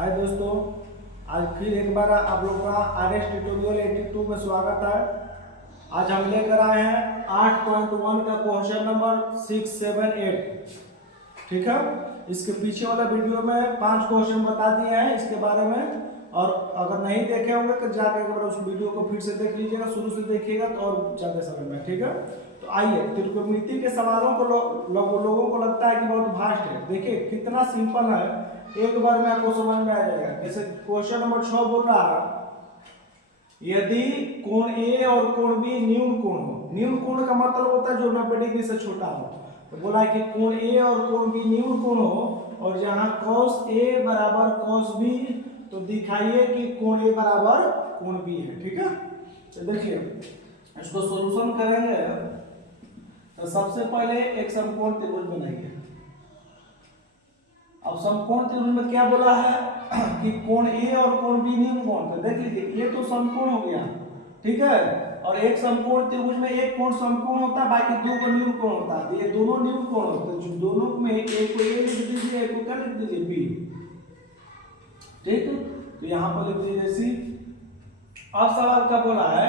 हाय दोस्तों, आज फिर एक बार आप लोग का RS ट्यूटोरियल 82 में स्वागत है। आज हम लेकर आए हैं 8.1 का क्वेश्चन नंबर 6, 7, 8। ठीक है, इसके पीछे वाला वीडियो में 5 क्वेश्चन बता दिए हैं इसके बारे में, और अगर नहीं देखे होंगे तो जाके एक बार उस वीडियो को फिर से देख लीजिएगा, शुरू से देखिएगा तो और ज़्यादा समझ में। ठीक है, तो आइए त्रिकोणमिति के सवालों को लोगों को लगता है कि बहुत भास्ट है। देखिए कितना सिंपल है, एक बार में आपको समझ में आ जाएगा। जैसे क्वेश्चन नंबर 6 बोल रहा है, यदि कोण ए और कोण बी न्यून कोण हो। न्यून कोण का मतलब होता है जो 90 डिग्री से छोटा हो। तो बोला है कि कोण ए और कोण बी न्यून कोण हो, और जहां cos ए बराबर cos बी, तो दिखाइए कि कोण ए बराबर कोण बी है। ठीक है, तो देखिए इसको सॉल्यूशन करेंगे। तो सबसे पहले एक समकोण त्रिभुज बनाइए। अब समकोण त्रिभुज में क्या बोला है कि कोण ए और कोण बी न्यून कोण। तो देख लीजिए ये तो समकोण हो गया, ठीक है। और एक समकोण त्रिभुज में एक कोण समकोण होता है, बाकी दो को न्यून कोण होता है। तो ये दोनों न्यून कोण होते हैं, जो दोनों में एक को ए लिख दीजिए, एक को क्या लिख दीजिए, बी। ठीक, तो यहाँ पर लिख दीजिए सी। अब सवाल क्या बोला है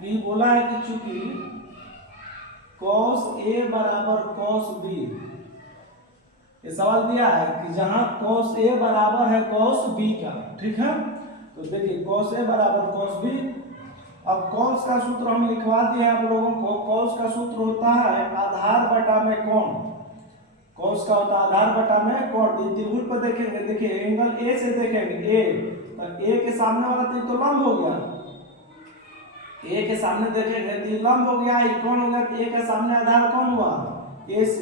कि बोला है कि चूंकि cos ए बराबर cos बी, ये सवाल दिया है कि जहां cos ए बराबर है cos बी का। ठीक है, तो देखिए cos ए बराबर cos बी। अब cos का सूत्र हम लिखवा दिए आप लोगों को। cos का सूत्र होता है आधार बटा में कोण। cos का होता है आधार बटा में कोण। त्रिभुज पर देखेंगे, देखिए एंगल ए से देखेंगे ए, तो ए के सामने वाला तो लंब हो गया। ए के सामने देखेंगे तो लंब हो गया, ये कोण हो गया। तो ए के सामने आधार कौन हुआ, AC,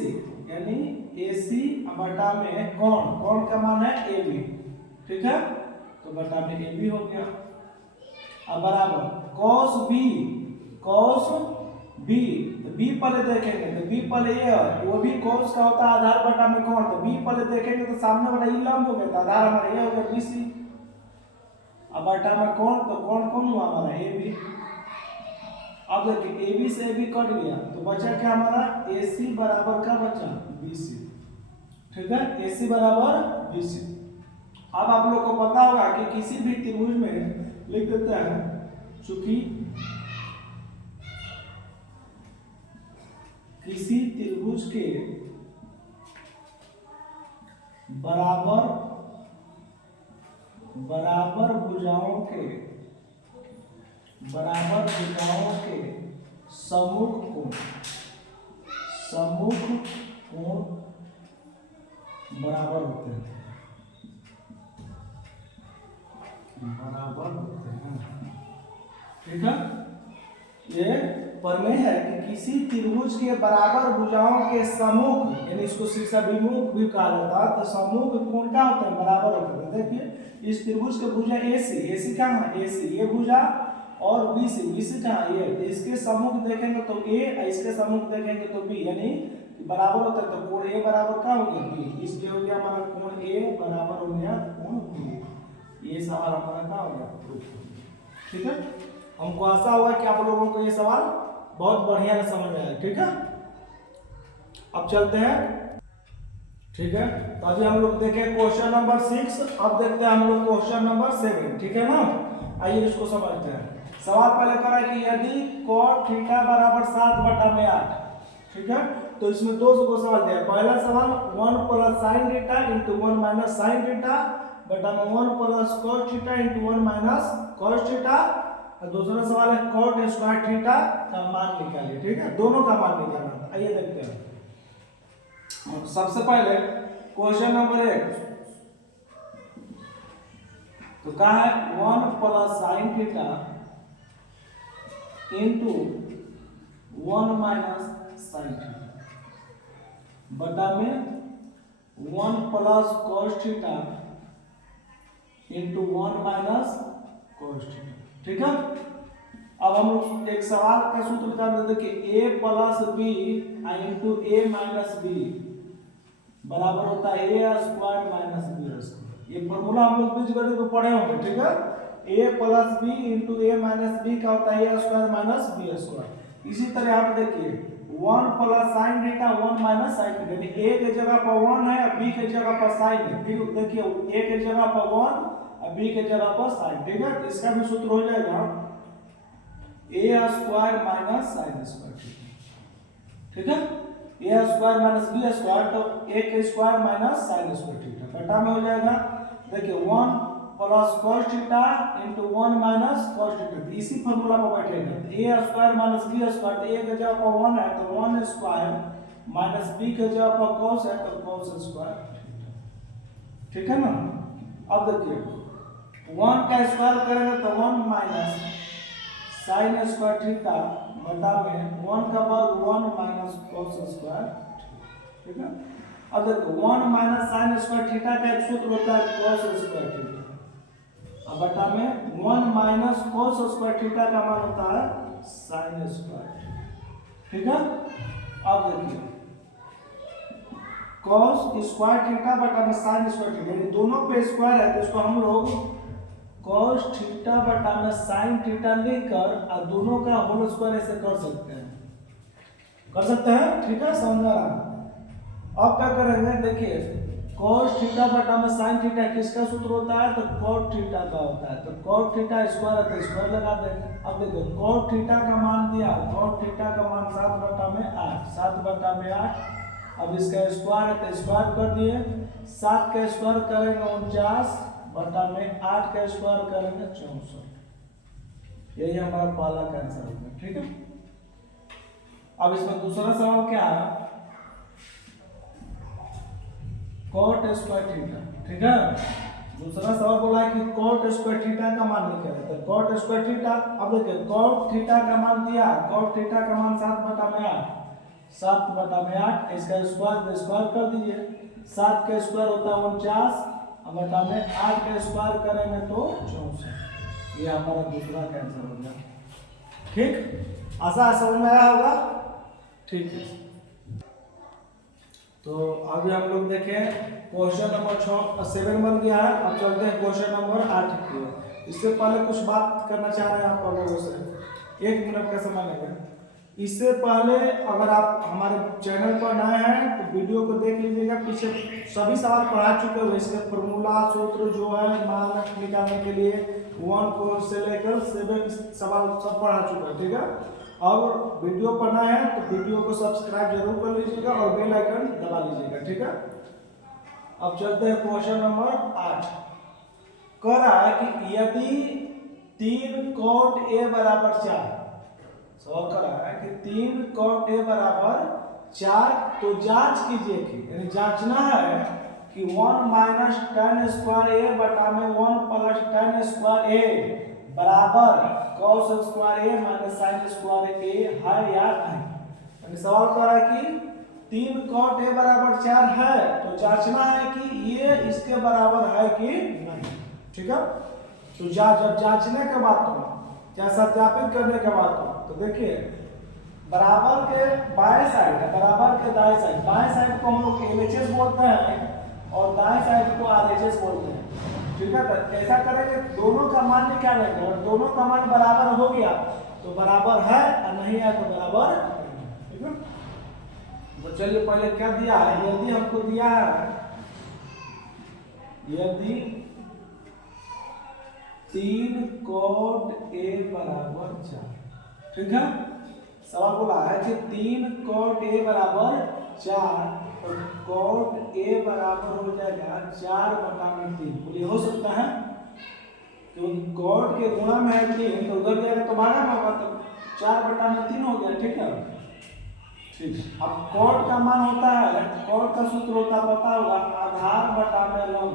यानी AC बटा में कोण। कोण का मान है AB। ठीक है, तो बटा में AB हो गया। अब बराबर cos B, cos B, तो B पहले देखेंगे तो B पहले ये है, वो भी cos का होता है आधार बटा में कोण। तो B पहले देखेंगे तो सामने वाला ये लंब हो गया, तो आधार हमारा ये हो गया BC। अब बटा में कोण, तो कोण कौन हुआ हमारा AB। अब देखिए AB से AB कट गया, तो बचा क्या हमारा AC बराबर का बचा BC। ठीक है, AC बराबर BC। अब आप लोग को पता होगा कि किसी भी त्रिभुज में लिख देते हैं, चूंकि किसी त्रिभुज के बराबर भुजाओं के सम्मुख कोण बराबर होते हैं। ठीक है, ये प्रमेय है कि किसी त्रिभुज के बराबर भुजाओं के सम्मुख, यानी इसको शीर्षाभिमुख भी कहा जाता है, तो सम्मुख कोण क्या होते हैं, बराबर होते हैं। देखिए इस त्रिभुज के भुजा AC कहाँ है, AC ये भुजा, और BC कहाँ है, ये। तो इसके सम्मुख देखेंगे तो A, इसके सम्मुख देखेंगे तो B, यानी बराबर होता है। तो कोण A बराबर क्या हो गया, B। इसलिए हो गया हमारा कोण A बराबर हो गया कोण B। ये सवाल हमारा क्या हो गया। ठीक है, हमको आशा होगा कि आप लोगों को ये सवाल बहुत बढ़िया से समझ में आया। ठीक है, अब चलते हैं। ठीक है, तो अभी हम लोग देखें क्वेश्चन नंबर 6, अब देखते हैं हम लोग क्वेश्चन नंबर 7। ठीक है ना, आइए इसको समझते हैं। सवाल पहले करा है कि यदि cot थीटा बराबर 7/8। ठीक है, तो इसमें दो सवाल दिया। पहला सवाल 1 + sin थीटा × 1 - sin थीटा बटा में 1 + cos थीटा × 1 - cos थीटा। और दूसरा सवाल है cot स्क्वायर थीटा का मान निकालिए। ठीक है, दोनों का मान निकालना। आइए देखते हैं। सबसे पहले क्वेश्चन नंबर 1, तो कहा है 1 + sin थीटा × 1 - sin थीटा बटा में 1 + cos थीटा × 1 - cos थीटा। ठीक है, अब हम लोग एक सवाल का सूत्र निकाल देते कि A + B × A - B बराबर होता है A² - B²। ये फॉर्मूला हम लोग बीजगणित में पढ़े होंगे। ठीक है, A + B × A - B का होता है A² - B²। इसी तरह आप देखिए 1 plus sine theta 1 minus sine theta, यानी a के जगह पर 1 है और b के जगह पर साइन है। फिर देखिए a के जगह पर 1 और b के जगह पर साइन, ठीक है। तो इसका भी सूत्र हो जाएगा a square minus sine square theta, ठीक है। a square minus b square, तो a के square minus sine square theta बटा में हो जाएगा, देखिए 1 plus cos theta into 1 minus cos theta, इसी फार्मूला में बैठेगा। a square minus b square, तो a के जगह पर 1 है तो 1 स्क्वायर माइनस b के जगह पर cos है तो cos स्क्वायर, ठीक है ना। अब देखिए 1 का स्क्वायर करेंगे तो 1 माइनस साइन स्क्वायर थीटा बटा में 1 का वर्ग 1 माइनस cos स्क्वायर, ठीक है। अब देखो 1 माइनस साइन स्क्वायर थीटा का एक सूत्र होता है cos स्क्वायर थीटा, अब बटा में 1 माइनस cos स्क्वायर थीटा का मान होता है साइन स्क्वायर, ठीक है। अब देखिए cos स्क्वायर थीटा बटा में साइन स्क्वायर थीटा, यानी दोनों पे स्क्वायर है तो इसको हम लोग cos थीटा बटा में साइन थीटा लेकर और दोनों का होल स्क्वायर ऐसे कर सकते हैं, ठीक है, समझ आ रहा। अब क्या करेंगे, देखिए cos थीटा बटा में sin थीटा किसका सूत्र होता है, तो cot थीटा का होता है, तो cot थीटा स्क्वायर है तो स्क्वायर लगा देंगे। अब देखो cot थीटा का मान दिया, cot थीटा का मान 7 बटा में 8, 7 बटा में 8, अब इसका स्क्वायर है तो स्क्वायर कर दिए, 7 का स्क्वायर करेंगे 49 बटा में 8 का स्क्वायर करेंगे 64, यही हमारा पहला का आंसर होगा, ठीक है। अब इसमें दूसरा सवाल क्या है, cot स्क्वायर थीटा, ठीक है। दूसरा सवाल बोला है कि cot स्क्वायर थीटा का मान निकालें, तो cot स्क्वायर थीटा, अब देखिए cot थीटा का मान दिया, cot थीटा का मान 7 बटा में 8, 7 बटा में 8, इसका स्क्वायर कर दीजिए, 7 का स्क्वायर होता है 49 बटा में 8 का स्क्वायर करेंगे तो 64, ये हमारा दूसरा का आंसर हो गया, ठीक। आशा समझ में आया होगा, ठीक है। तो अभी हम लोग देखें क्वेश्चन नंबर 7 बन गया है। अब चलते हैं क्वेश्चन नंबर 8 की ओर। इससे पहले कुछ बात करना चाह रहे हैं आप लोगों से, 1 मिनट का समय लगेगा। इससे पहले अगर आप हमारे चैनल पर नए हैं तो वीडियो को देख लीजिएगा, पीछे सभी सवाल पढ़ा चुके हुए, इसके फॉर्मूला सूत्र जो है मान निकालने के लिए 1 से लेकर 7 सवाल सब पढ़ा चुका है, ठीक है। और वीडियो पढ़ना है तो वीडियो को सब्सक्राइब जरूर कर लीजिएगा और बेल आइकन दबा लीजिएगा, ठीक है। अब चलते हैं क्वेश्चन नंबर 8। कह रहा है कि यदि 3 cot a बराबर 4, सवाल कर रहा है कि 3 cot a बराबर 4, तो जांच कीजिए कि, यानी जांचना है कि 1 माइनस tan स्क्वायर a बटा में 1 प्लस tan स्क्वायर a बराबर cos square a minus sin square a है या नहीं। यानी सवाल कर रहा है कि 3 cot a बराबर 4 है तो जांचना है कि ये इसके बराबर है कि नहीं, ठीक है। तो जब जांचने के बाद तो क्या सत्यापित करने के बाद तो देखिए बराबर के बाएं साइड है, बराबर के दाएं साइड, बाएं साइड को हम लोग LHS बोलते हैं और दाएं साइड को RHS बोलते हैं, ठीक है। तो ऐसा करेंगे दोनों का मान निकालेंगे और दोनों का मान बराबर हो गया तो बराबर है और नहीं है तो बराबर, ठीक है। तो चलिए पहले क्या दिया है, यदि हमको दिया है, यदि 3 cot a बराबर 4, ठीक है। सवाल बोला है कि 3 cot a बराबर 4, तो cot a बराबर हो जाएगा 4 बटा में 3, बोलिए हो सकता है, क्योंकि cot के गुणा में है 3 तो उधर जाएगा तो भागा में होगा, तो 4 बटा में 3 हो गया, ठीक है, ठीक। अब cot का मान होता है, cot का सूत्र होता है पता होगा, आधार बटा में लंब,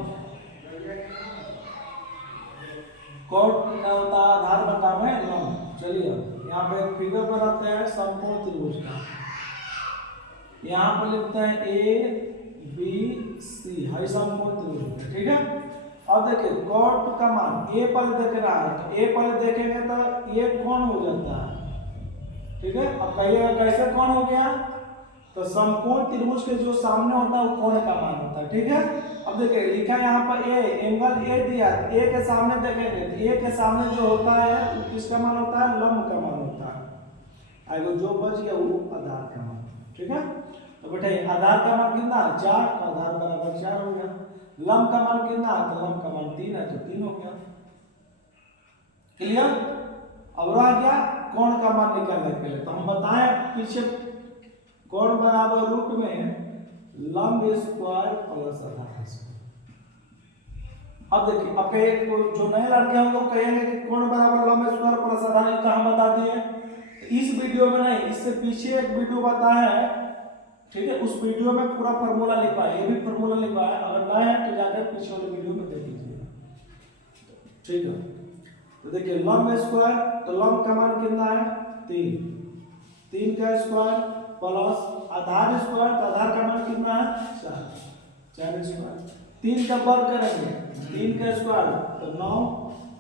cot का होता है आधार बटा में लंब। चलिए यहाँ पे एक फिगर बनाते हैं समकोण त्रिभुज का, यहाँ पर लिखते हैं ABC है समकोण त्रिभुज, ठीक है। अब देखिए cot का मान a पहले देख रहा है, तो a पहले देखेंगे तो ये कोण हो जाता है, ठीक है। अब कहिएगा कैसे कोण हो गया, तो समकोण त्रिभुज के जो सामने होता है वो कोण का मान होता है, ठीक है। अब देखिए लिखा यहाँ पर a, एंगल a दिया, a के सामने देखेंगे तो a के सामने जो होता है वो किसका मान होता है, लंब का मान होता है, जो बच गया वो आधार का मान, ठीक है। तो बेटा आधार का मान कितना 4, तो आधार बराबर 4 हो गया। लंब का मान कितना, तो लंब का मान 3 है, तो 3 हो गया। क्लियर। अब रह गया कोण का मान निकालने के लिए, तो हम बताएं पीछे कोण बराबर रूट में लंब स्क्वायर प्लस आधार स्क्वायर। अब देखिए, अब जो नए लड़के होंगे वो कहेंगे कि कोण बराबर लंब स्क्वायर प्लस आधार, ये कहां बता दिए, इस वीडियो में नहीं, इससे पीछे एक वीडियो बताया है, ठीक है, उस वीडियो में पूरा फार्मूला लिखा है, ये भी फार्मूला लिखा है, अगर नए हैं तो जाकर पीछे वाले वीडियो में देख लीजिए, ठीक है। तो देखिए लंब स्क्वायर, तो लंब का मान कितना है 3, 3 का स्क्वायर प्लस आधार स्क्वायर, तो आधार का मान कितना है 4, 4 स्क्वायर, 3 का वर्ग करेंगे 3 का स्क्वायर तो 9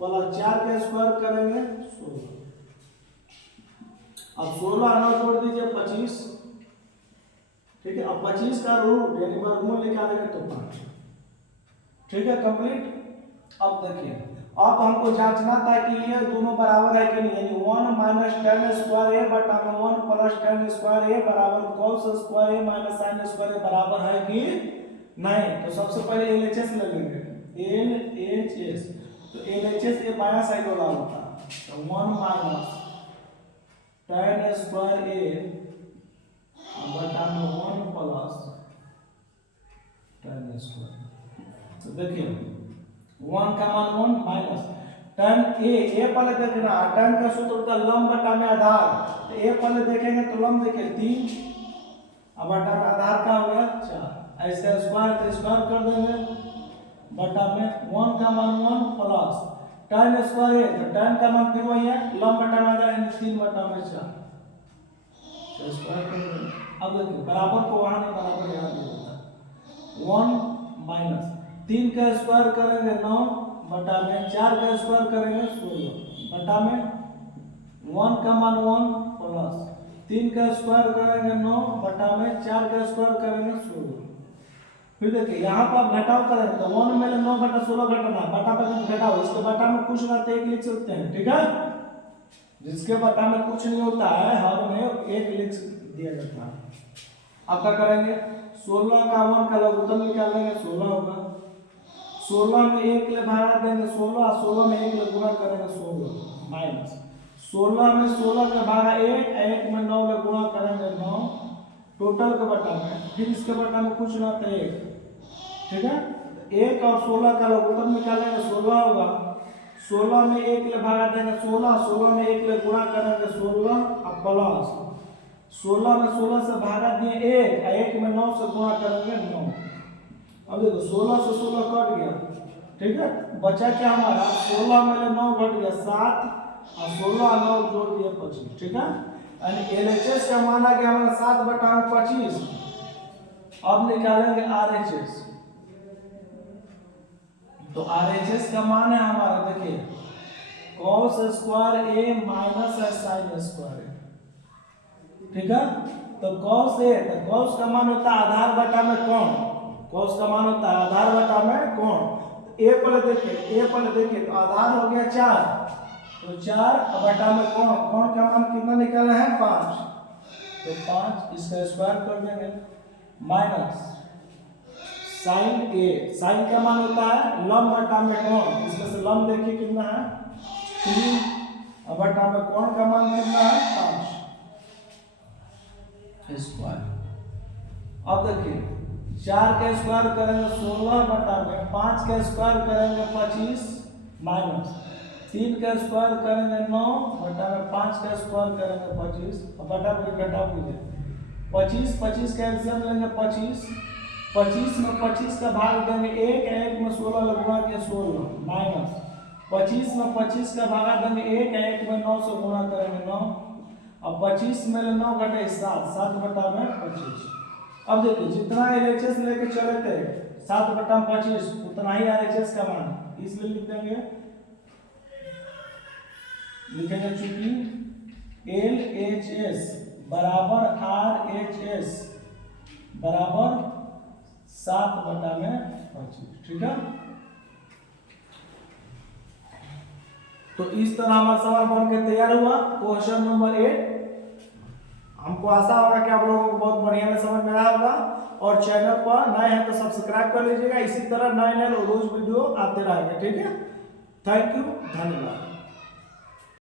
प्लस 4 का स्क्वायर करेंगे 16। अब 16 9 जोड़ दीजिए 25, ठीक है। अब 25 का रूट यानी वर्गमूल निकालेंगे तो 5, ठीक है, कंप्लीट। अब देखिए, अब हमको जांचना था कि ये दोनों बराबर है कि नहीं, यानी 1 माइनस टेन स्क्वायर ए बटा में 1 प्लस टेन स्क्वायर ए बराबर cos स्क्वायर ए माइनस sin स्क्वायर ए बराबर है कि नहीं। तो सबसे पहले एलएचएस ले लेंगे, एलएचएस, तो एलएचएस ये बायां साइड वाला होता है, तो 1 माइनस टेन स्क्वायर ए बटा में 1 प्लस टेन स्क्वायर। तो देखिए 1 का मान 1 माइनस tan ए पहले देखना, tan का सूत्र होता है लंब बटा में आधार, तो ए पहले देखेंगे तो लंब देखिए 3 अब बटा में आधार का हो गया 4, ऐसे स्क्वायर तो स्क्वायर कर देंगे बटा में 1 का मान 1 प्लस tan स्क्वायर है, तो tan का मान फिर वही है लंब बटा में आधार यानी 3 बटा में 4, तो स्क्वायर कर देंगे। अब देखिए बराबर को वहां नहीं, बराबर यहां दे देता है 1 माइनस 3 का स्क्वायर करेंगे 9 बटा में 4 का स्क्वायर करेंगे 16 बटा में 1 का मान 1 प्लस 3 का स्क्वायर करेंगे 9 बटा में 4 का स्क्वायर करेंगे 16। फिर देखिए यहाँ पर आप घटाव करेंगे तो 1 में 9 बटा 16 घटाना, बटा पर घटाओ, इसके बटा में कुछ ना तो 1 लिख सकते हैं, ठीक है। जिसके बटा में कुछ नहीं होता है हर में 1 लिख दिया जाता है। अब क्या करेंगे 16 का 1 का लघुत्तम निकालेंगे 16 होगा, 16 में 1 ले भागा देंगे 16, 16 में 1 ले गुणा करेंगे 16 माइनस 16 में 16 का भागा 1, 1 में 9 ले गुणा करेंगे 9, टोटल के बटा में, फिर इसके बटा में कुछ ना तो 1, ठीक है। 1 और 16 का लघुत्तम निकालेंगे 16 होगा, 16 में 1 ले भागा देंगे 16, 16 में 1 ले गुणा करेंगे 16 और प्लस 16 में 16 से भागा दिए 1, 1 में 9 से गुणा करेंगे 9। अब देखो 16 से 16 कट गया, ठीक है, बचा क्या हमारा 16 में 9 घट गया 7 और 16 और 9 जोड़ दिए 25, ठीक है। यानी एलएचएस का मान आ गया हमारा 7 बटा में 25। अब निकालेंगे आरएचएस, तो आरएचएस का मान है हमारा देखिए cos स्क्वायर ए माइनस sin स्क्वायर ए, ठीक है। तो cos ए, तो cos का मान होता है आधार बटा में कोण, cos का मान होता है आधार बटा में कोण। ए पहले देखिए तो आधार हो गया 4, तो 4 बटा में कोण, कोण का मान कितना निकाला है 5, तो 5 इसका स्क्वायर कर देंगे माइनस sin ए, sin का मान होता है लंब बटा में कोण, इसमें से लंब देखिए कितना है 3 बटा में कोण का मान कितना है 5 स्क्वायर। अब देखिए 4 का स्क्वायर करेंगे 16 बटा में 5 का स्क्वायर करेंगे 25 माइनस 3 का स्क्वायर करेंगे 9 बटा में 5 का स्क्वायर करेंगे 25 और बटा में घटा कीजिए 25 25 का एलसीएम लेंगे 25 25 में 25 का भाग देंगे 1 1 में 16 गुणा किया 16 माइनस 25 में 25 का भागा देंगे 1 1 में 9 से गुणा करेंगे 9 अब 25 में 9 घटे 7 7 बटा में 25। अब देखिए जितना एलएचएस लेके चले थे 7 बटा 25 उतना ही आरएचएस का मान, इसलिए लिख देंगे, लिखेंगे चूंकि एलएचएस बराबर आरएचएस बराबर 7 बटा में 25, ठीक है। तो इस तरह हमारा सवाल बन के तैयार हुआ क्वेश्चन नंबर 8। हमको आशा होगा कि आप लोगों को बहुत बढ़िया में समझ में आया होगा, और चैनल पर नए हैं तो सब्सक्राइब कर लीजिएगा। इसी तरह नए नए रोज वीडियो आते रहेंगे, ठीक है। थैंक यू, धन्यवाद।